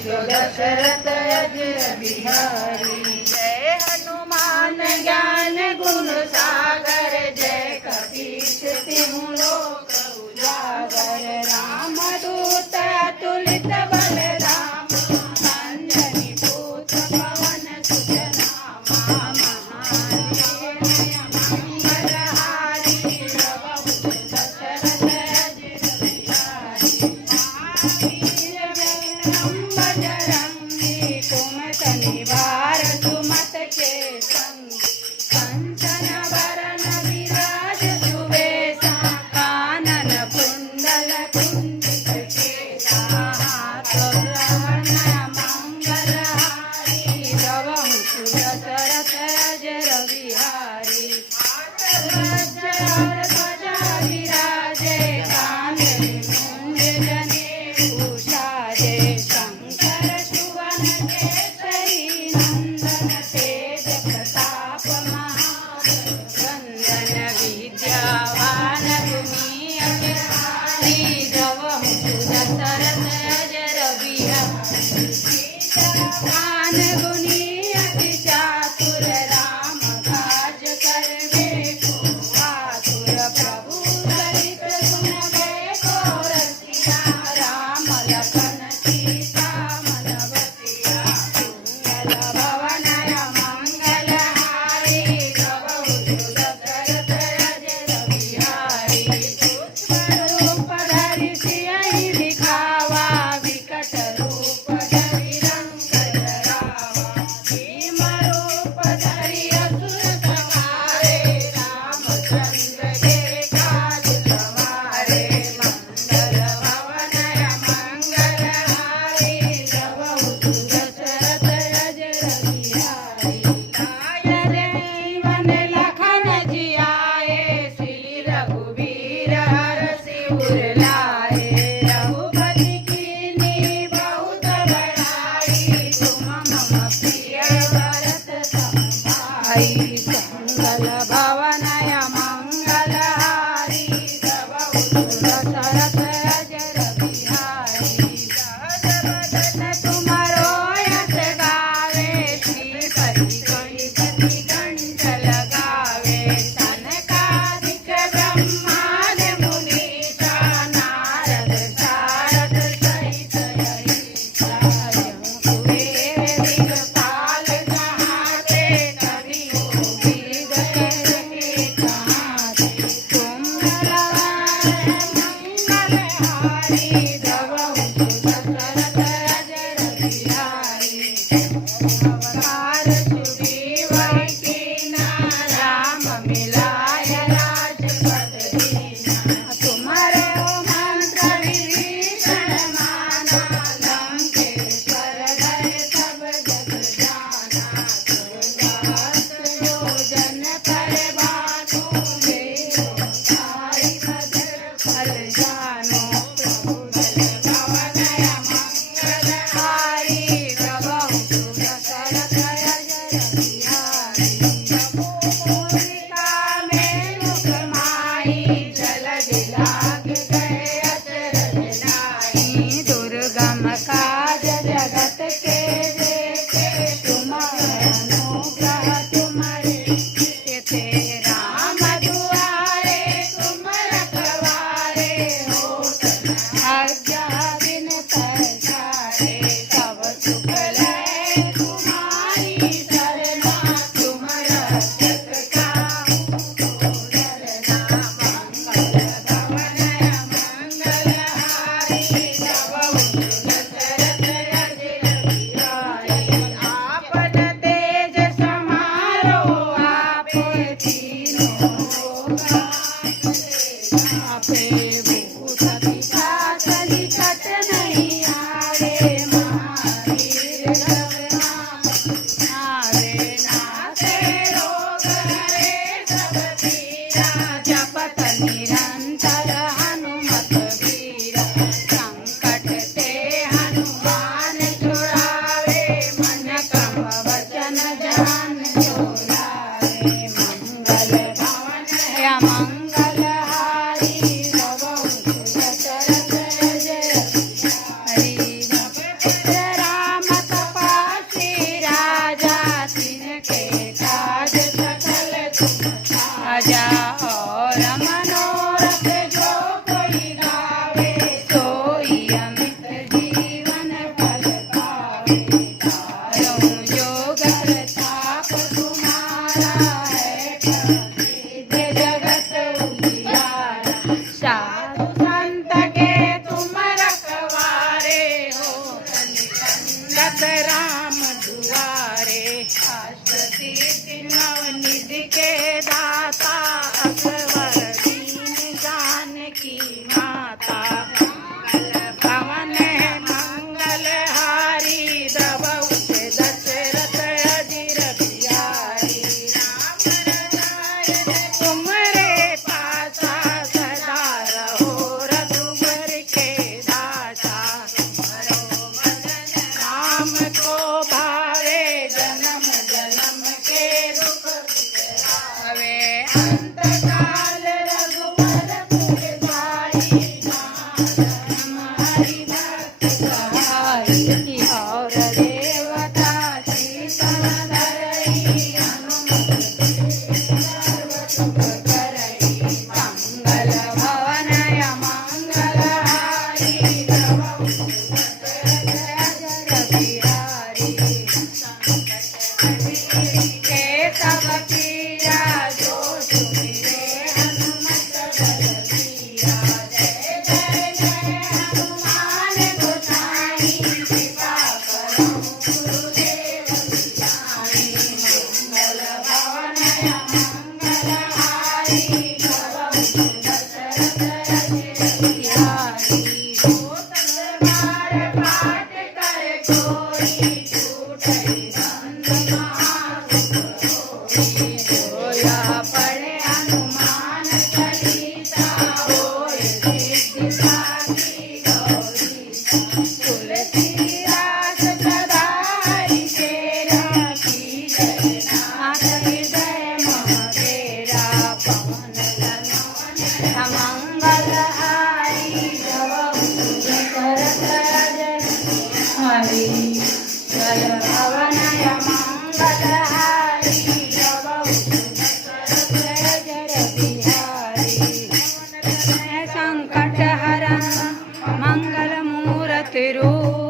दशरथ अजर बिहारी। जय हनुमान ज्ञान गुण सागर, जय कपीश तिहु लोक उजागर। रामदूत अतुलित बल धाम, अंजनी पुत्र पवन सुत नामा। महावीर मंगलहारी, प्रभु दशरथ अजर बिहारी। महावीर विक्रम बजरंगी, कुमति निवार सुमत के संगी। कंचन बरन विराज सुबेसा, कानन कुंडल कुंचित केसा। हाथ ग्रहण मंगलहारी, रवहु सुदशरथ अजर बिहारी। वज्र ध्वजा विराजे, कांधे मूंज जनेऊ शंकर सुवन केसरी नंदन, तेज प्रताप महावंदन। विद्यावान गुणी अति चारी, रवहु सुदशरथ अजर बिहारी। विद्यावान गुणी अति चातुर, राम काज करबे को आतुर। प्रभु चरित सुनबे को रसिया, राम लखन सीता मन बसिया। मंगल भवन मंगलहारी, प्रभु दशरथ अजर बिहारी। रूप धरि सियहि दिखावा, विकट रूप धरि रंग जरावा। भीम रूप धरि असुर संहारे, रामचंद्र के काज सवारे। मंगल भवन मंगलहारी, रवहु दशरथ अजर बिहारी। लाय देवन लखन जियाए, श्री रघुवीर हरषि उर लाए। रघुपति कीन्ही बहुत बड़ाई, तुम मम प्रिय भरत सम भाई। मंगल भवन मंगलहारी, रवहु दशरथ अजर बिहारी। सहज बदन तुमरो यश गावे, श्रीपति गणपति कंठ लगावे। सनकादिक ब्रह्मादि मुनीसा, नारद शारद सहित अहिसा। जहाँ दिगपाल जहाँ ते, कभी होगी गए कहाँ ते। तुम बलवान मंगलहारी, रवहु दशरथ अजर बिहारी। अवतार सुग्रीव कीन्हा, राम मिलाय राजपद दीन्हा। तुम्हारे मंत्र विभीषण माना, लंकेश्वर भय सब जग जाना। सहस्र योजन पर भानु, मेरो ताई भद्र फल जानो। प्रभु जल भवन मंगलहारी, रवहु दशरथ अजर बिहारी। भूमिका में मुख माई, जलधि लाग गए अचरज नाई। दुर्गम काज जगत के देखे, तुम अनुग्रह तुम्हारे थे। राम दुआरे तुम रखवारे, होत न आज्ञा बिन पैसारे। सब सुख लय तुम्हारी सरना, तुम रक्षक काहू को डरना। मंगल भवन मंगलहारी, रवहु दशरथ अजर बिहारी। आपन तेज समारो, आपे तीनों लोका। आपे भूत पिशाच निकट नहीं आवे। महावीर जब नाम आवे, नासे रोग हरे सब पीरा। जपत निरंतर हनुमत वीरा, संकट ते हनुमान छुड़ावे। मन क्रम वचन ध्यान जो लावे। मंगल भवन मंगलहारी, रवहु दशरथ अजर बिहारी। राम दुआरे अष्टसिद्धि नवनिधि के दाता असवर दीन जानकी माता पवन मंगलहारी द्रवहुत दशरथ अजिर बिहारी तुम्हारे पासा सदा रहो रघुवर के दाता राम को भावे जन्म जन्म के दुख हवे अंत काल रघुवर पुर जाई हमारी भक्त सहाई और देवता शीतल धरई हनुमत सर्व सुख करई मंगल भवनय मंगलहारी द्रवहुत दशरथ बिहारी के तब कीरा जो सुमिरे हनुमत बल बीरा जय जय जय हनुमान गोसाई कृपा करो गुरुदेव सियाई मंगल भवनय मंगलहारी द्रवहुत दशरथ अजिर बिहारी जो तलवार पाट कर कोई छूटई बंद महासुख होई जोया पढ़े हनुमान चालीसा होय सिद्धि साखी गौरी तुलसीदास सदा हरि राखी जय नाथ हृदय मह तेरा पवन मंगलहारी द्रवहुत दशरथ अजिर हरि जय भवनय मंगलहारी द्रवहुत दशरथ अजिर बिहारी संकट हरण मंगल मूर्ति रूप